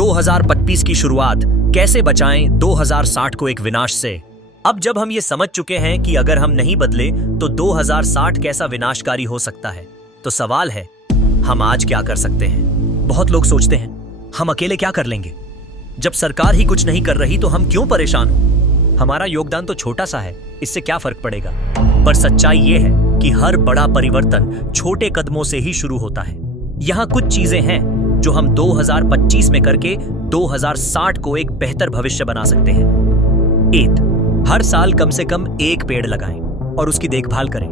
2025 की शुरुआत, कैसे बचाएं 2060 को एक विनाश से। अब जब हम ये समझ चुके हैं कि अगर हम नहीं बदले तो 2060 कैसा विनाशकारी हो सकता है, तो सवाल है हम आज क्या कर सकते हैं। बहुत लोग सोचते हैं हम अकेले क्या कर लेंगे, जब सरकार ही कुछ नहीं कर रही तो हम क्यों परेशान हो, हमारा योगदान तो छोटा सा है, इससे क्या फर्क पड़ेगा। पर सच्चाई ये है कि हर बड़ा परिवर्तन छोटे कदमों से ही शुरू होता है। यहाँ कुछ चीजें हैं जो हम 2025 में करके 2060 को एक बेहतर भविष्य बना सकते हैं। 1, हर साल कम से कम एक पेड़ लगाएं और उसकी देखभाल करें।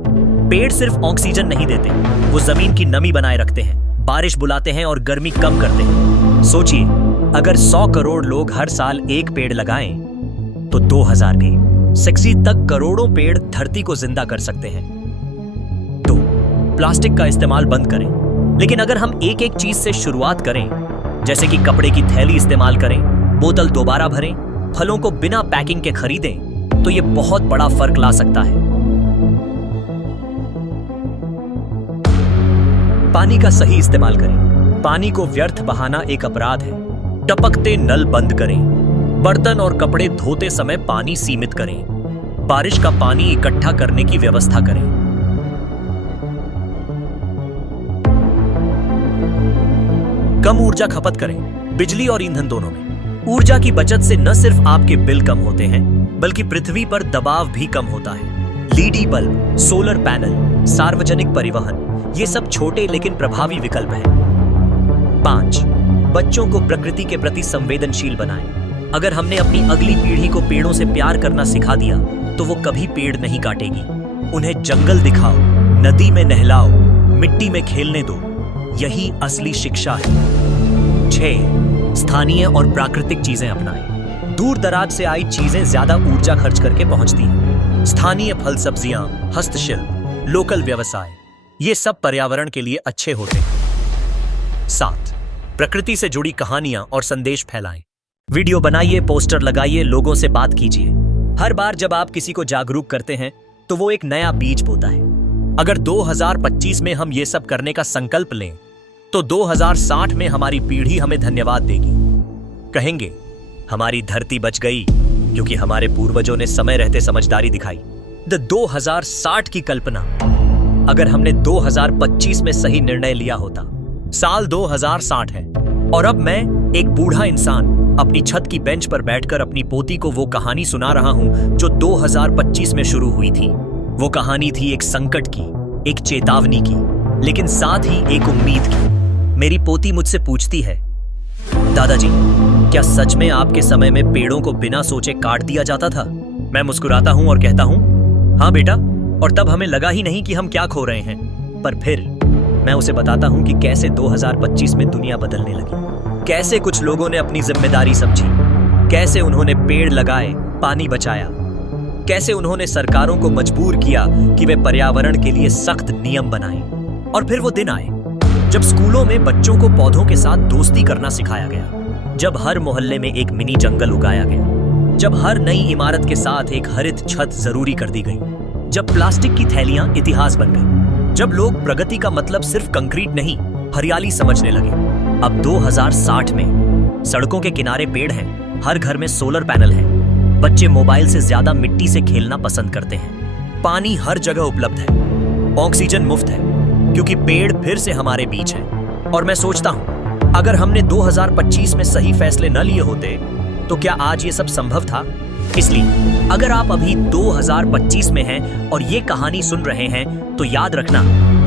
पेड़ सिर्फ ऑक्सीजन नहीं देते, वो जमीन की नमी बनाए रखते हैं, बारिश बुलाते हैं और गर्मी कम करते हैं। सोचिए, अगर 100 करोड़ लोग हर साल एक पेड़ लगाएं तो 2000 के 60 तक करोड़ों पेड़ धरती को जिंदा कर सकते हैं। 2, प्लास्टिक का इस्तेमाल बंद करें। लेकिन अगर हम एक एक चीज से शुरुआत करें, जैसे कि कपड़े की थैली इस्तेमाल करें, बोतल दोबारा भरें, फलों को बिना पैकिंग के खरीदें, तो ये बहुत बड़ा फर्क ला सकता है। पानी का सही इस्तेमाल करें। पानी को व्यर्थ बहाना एक अपराध है। टपकते नल बंद करें। बर्तन और कपड़े धोते समय पानी सीमित करें। बारिश का पानी इकट्ठा करने की व्यवस्था करें। कम ऊर्जा खपत करें, बिजली और ईंधन दोनों में। ऊर्जा की बचत से न सिर्फ आपके बिल कम होते हैं, बल्कि पृथ्वी पर दबाव भी कम होता है। लीडी बल्ब, सोलर पैनल, सार्वजनिक परिवहन, ये सब छोटे लेकिन प्रभावी विकल्प हैं। 5, बच्चों को प्रकृति के प्रति संवेदनशील बनाएं। अगर हमने अपनी अगली पीढ़ी को पेड़ों से प्यार करना सिखा दिया, तो वो कभी पेड़ नहीं काटेगी। उन्हें जंगल दिखाओ, नदी में नहलाओ, मिट्टी में खेलने दो, यही असली शिक्षा है। 6, स्थानीय और प्राकृतिक चीजें अपनाएं। दूर दराज से आई चीजें ज्यादा ऊर्जा खर्च करके पहुंचती हैं। स्थानीय फल सब्जियां, हस्तशिल्प, लोकल व्यवसाय, ये सब पर्यावरण के लिए अच्छे होते हैं। 7, प्रकृति से जुड़ी कहानियां और संदेश फैलाएं। वीडियो बनाइए, पोस्टर लगाइए, लोगों से बात कीजिए। हर बार जब आप किसी को जागरूक करते हैं तो वो एक नया बीज बोता है। अगर 2025 में हम ये सब करने का संकल्प लें तो 2060 में हमारी पीढ़ी हमें धन्यवाद देगी। कहेंगे हमारी धरती बच गई क्योंकि हमारे पूर्वजों ने समय रहते समझदारी दिखाई। 2060 की कल्पना, अगर हमने 2025 में सही निर्णय लिया होता। साल 2060 है और अब मैं एक बूढ़ा इंसान अपनी छत की बेंच पर बैठकर अपनी पोती को वो कहानी सुना रहा हूं जो 2025 में शुरू हुई थी। वो कहानी थी एक संकट की, एक चेतावनी की, लेकिन साथ ही एक उम्मीद की। मेरी पोती मुझसे पूछती है, दादाजी, क्या सच में आपके समय में पेड़ों को बिना सोचे काट दिया जाता था? मैं मुस्कुराता हूं और कहता हूं, हाँ बेटा, और तब हमें लगा ही नहीं कि हम क्या खो रहे हैं। पर फिर मैं उसे बताता हूं कि कैसे 2025 में दुनिया बदलने लगी, कैसे कुछ लोगों ने अपनी जिम्मेदारी समझी, कैसे उन्होंने पेड़ लगाए, पानी बचाया, कैसे उन्होंने सरकारों को मजबूर किया कि वे पर्यावरण के लिए सख्त नियम बनाएं। और फिर वो दिन आए जब स्कूलों में बच्चों को पौधों के साथ दोस्ती करना सिखाया गया, जब हर मोहल्ले में एक मिनी जंगल उगाया गया, जब हर नई इमारत के साथ एक हरित छत जरूरी कर दी गई, जब प्लास्टिक की थैलियां इतिहास बन गई, जब लोग प्रगति का मतलब सिर्फ कंक्रीट नहीं, हरियाली समझने लगे। अब 2060 में सड़कों के किनारे पेड़ हैं, हर घर में सोलर पैनल है, बच्चे मोबाइल से ज्यादा मिट्टी से खेलना पसंद करते हैं, पानी हर जगह उपलब्ध है, ऑक्सीजन मुफ्त है, क्योंकि पेड़ फिर से हमारे बीच है। और मैं सोचता हूं, अगर हमने 2025 में सही फैसले न लिए होते तो क्या आज ये सब संभव था? इसलिए अगर आप अभी 2025 में हैं और ये कहानी सुन रहे हैं तो याद रखना,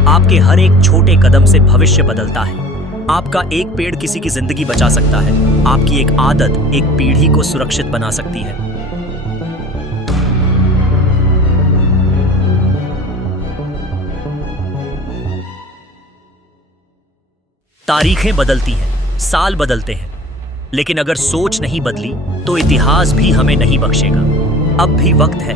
आपके हर एक छोटे कदम से भविष्य बदलता है। आपका एक पेड़ किसी की जिंदगी बचा सकता है, आपकी एक आदत एक पीढ़ी को सुरक्षित बना सकती है। तारीखें बदलती हैं, साल बदलते हैं, लेकिन अगर सोच नहीं बदली तो इतिहास भी हमें नहीं बख्शेगा। अब भी वक्त है,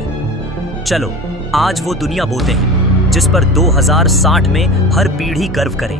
चलो आज वो दुनिया बोते हैं जिस पर 2060 में हर पीढ़ी गर्व करे।